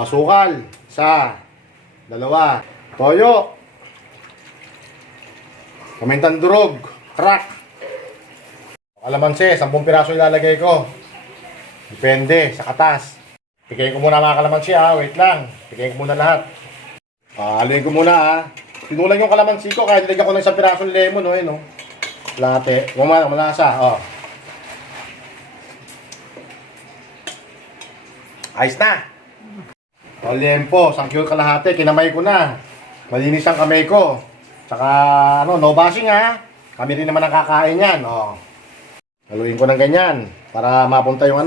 Sukal. Isa. Dalawa. Toyo. Kamintang durog. Crack. Kalamansi. 10 piraso ilalagay ko. Depende sa katas. Pigayin ko muna mga kalamansi ha. Wait lang. Pigayin ko muna lahat. Haluin ko muna ha. Tinulang yung kalamansi ko. Kaya nilagyan ko ng 1 pirasong lemon. Oh, yun, oh. Latte. Malasa. Oh. Ayos na. O, liempo. 1 kilo kalahati. Kinamay ko na. Malinis ang kamay ko. Tsaka, no bashing ha. Kami rin naman ang kakain yan. O. Haluin ko ng ganyan. Para mapunta yung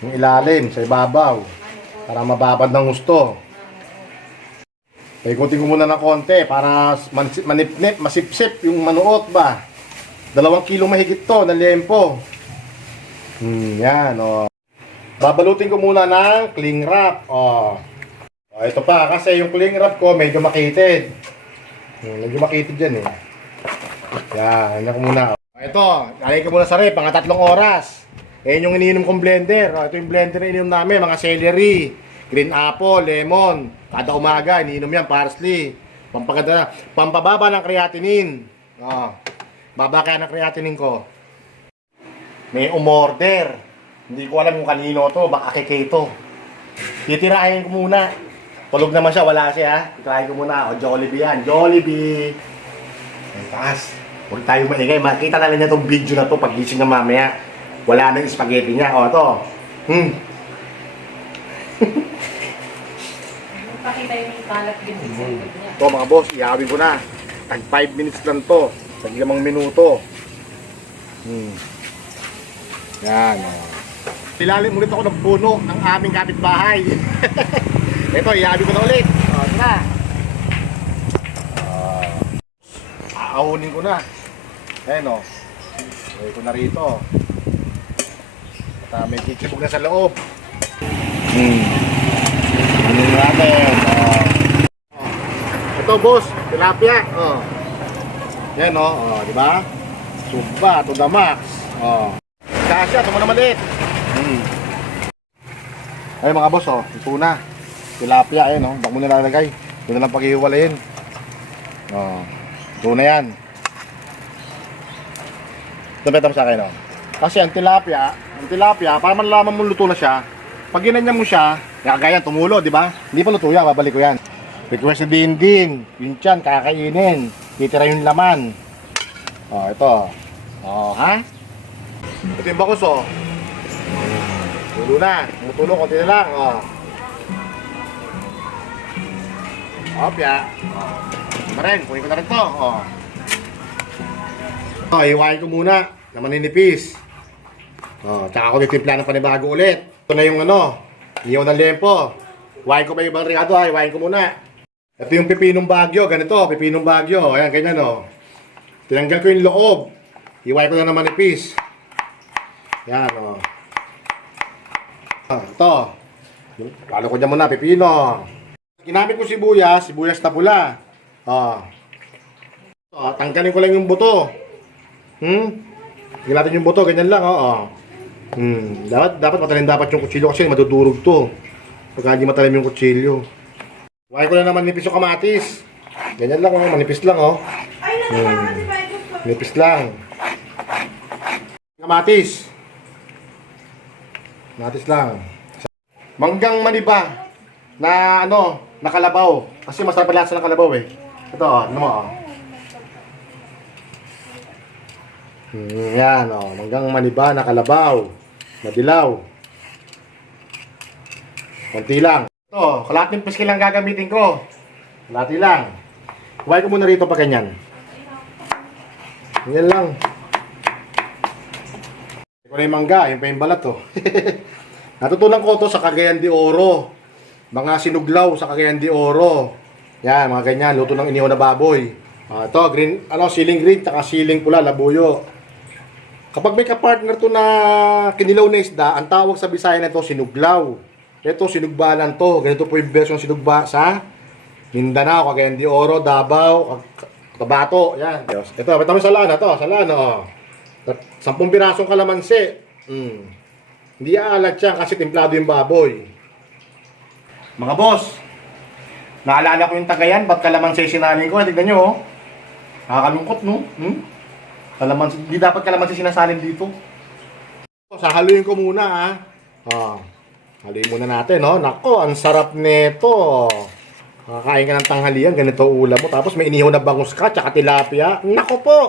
yung ilalim sa ibabaw. Para mababad ng gusto. Paikutin ko muna ng konti para manipnip, masipsip yung manuot ba. 2 kilo mahigit to na liempo. Yan, o. Babalutin ko muna ng cling wrap. Ito pa, kasi yung cling wrap ko medyo makitid. Medyo makitid yan eh. Yan, ko muna. Ito, lagay ko muna sa rep, mga 3 oras. Yan yung iniinom kong blender. Ito yung blender na iniinom namin, mga celery, green apple, lemon. Kada umaga, iniinom yan, parsley. Pampababa ng creatinine. Baba kaya ng creatinine ko. May umorder. Hindi ko alam kung kanino to, baka kay Keto. Titirahin ko muna. Tulog naman siya, wala siya. Titirahin ko muna. Jollibee yan. Jollibee. Ang taas. Huwag tayo maingay. Makita na lang niya itong video na to pag gising na mamaya. Wala nang spaghetti niya. Ito. Pakita yung kalat din sa likod niya. Ito mga boss, ihawin ko na. Tag 5 minutes lang to. Tag 5 minuto. Yan. Ilalim ulit ako ng puno ng aming kapitbahay. Ito, ihawin ko na ulit. Ito na. Aahunin ko na. Ayan o. Lagay ko na rito. At may kikipog na sa loob. Ano natin? Ito boss, tilapia. Yan o. Diba? Suba to the max. Kasya, ito mo na maliit. Ay mga boss, ito na. Tilapia, ayan bak mo na lalagay. Ito na lang paghihiwalayin. Ito na yan. Tapos sa akin, kasi ang tilapia, para malaman mo luto na siya, pag ginanyan mo siya, kagaya tumulo, di ba? Hindi pa luto yan, babalik ko yan. Request si Dindin, yun dyan, kakainin. Titira yung laman. Ito. Ha? Ito yung bakos, tulo na. Tumutulo, konti na lang, Opya. Ito rin, kunin ko na rin to, hiwain ko muna na maninipis. Tsaka ako nitimpla ng panibago ulit. Ito na yung iyaw ng liempo. Hiwain ko pa yung ibang ricado, hiwain ko muna. Ito yung pipinong bagyo, ganito, pipinong bagyo. Ayan, ganyan, Tinanggal ko yung loob. Hiwain ko na ng manipis. Yan, ito. Lalo ko dyan muna, pipino. Ginamit ko sibuyas na pula. Tanggalin ko lang yung buto. Tingnan natin yung buto, ganyan lang, Dapat matalim dapat yung kutsilyo kasi madudurog to. Pagka hindi matalim yung kutsilyo. Huwag ko na naman nipis yung kamatis. Ganyan lang, manipis lang, Nipis lang. Kamatis. Kamatis lang. Manggang maniba na nakalabaw. Kasi masarap ang lasa ng kalabaw eh. Ito, yan, manggang maniba na kalabaw. Madilaw. Konti lang. Ito, kalahating piskil lang gagamitin ko. Kalahati lang. Huwag ko muna rito pa ganyan. Ganyan lang. Ito na yung mangga, yung pa yung balat Natutunan ko to sa Cagayan de Oro. Mga sinuglaw sa Cagayan de Oro. Yan, mga ganyan. Luto ng inihaw na baboy. Ito, green, siling green, taka siling pula, labuyo. Kapag may kapartner to na kinilaw na isda, ang tawag sa Bisaya na ito, sinuglaw. Ito, sinugbalan to. Ganito po yung version sinugba sa Mindanao, Cagayan de Oro, Davao, Tabato. Yan. Ito, ito mo sa lana to. Sa lana, 10 pirasong kalamansi. Hindi aalat siya kasi templado yung baboy. Mga boss, naalala ko yung Tagayan, ba't kalamansi sinalin ko? Tignan nyo, oh. Nakakalungkot, no? Kalamansi, hindi dapat kalamansi sinasalin dito. Sahaluin ko muna, ha. Haluin muna natin, no? Nako, ang sarap nito. Kakain ka ng tanghalian, ganito ulam mo. Tapos may inihaw na bangus ka, tsaka tilapia. Nako po!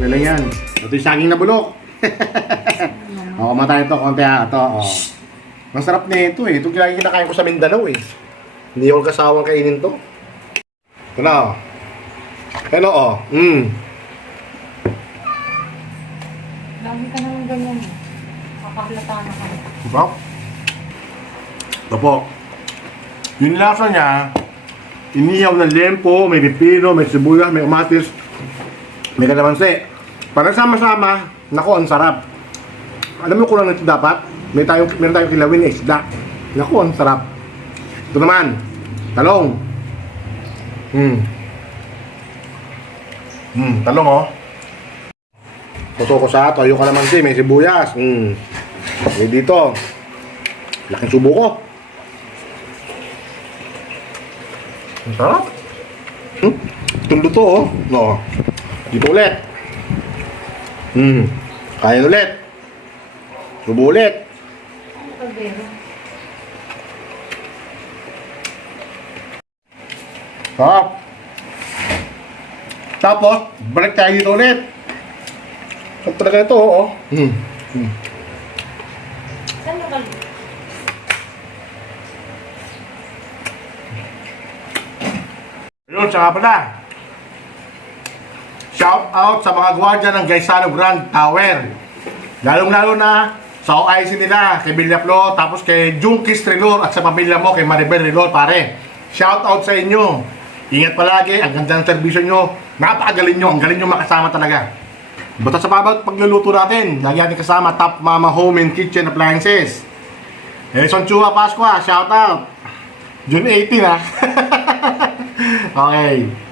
Wala yan. Ito yung saging na bulok. Oo, matay ito. Konti ha. Ito, oh. Masarap na ito eh. Ito kinakain ko sa Mindanao eh. Hindi ako kasawang kainin to. Ito na, oh. Ano, oh. Lagi ka naman ganyan. Makahalata na ka. Diba? Ito po. Yung lasa niya, inihaw na lempo, may pipino, may sibuyas, may kamatis, may kalamansi. Para sama-sama, naku, ang sarap. Alam mo kung lang ito dapat? Meron tayong kilawin na isda. Naku, ang sarap. Ito naman, talong. Talong, oh. Tuto ko sa toyo kalamansi, may sibuyas. May dito. Laking subo ko. Ang sarap. Itong luto, oh. No. Dito ulit. Kain ulit. Subo ulit. Ano ka, Bero? Sarap. Tapos, balik tayo dito ulit. Sarap talaga ito, oh. Saan mo ka? Yun, saka pala. Shout out sa mga gwardiya ng Gaisano Grand Tower. Lalong-lalo na sa OIC nila, kay Villaplo, tapos kay Junkis Trilor at sa pamilya mo, kay Maribel Trilor, pare. Shout out sa inyo. Ingat palagi, ang ganda ng serbisyo nyo. Napakagaling nyo, ang galing nyo makasama talaga. Basta sa pagluluto natin, lagi natin kasama Top Mama Home and Kitchen Appliances. Elson Chua Pasqua, shout out. June 18 ha. Okay.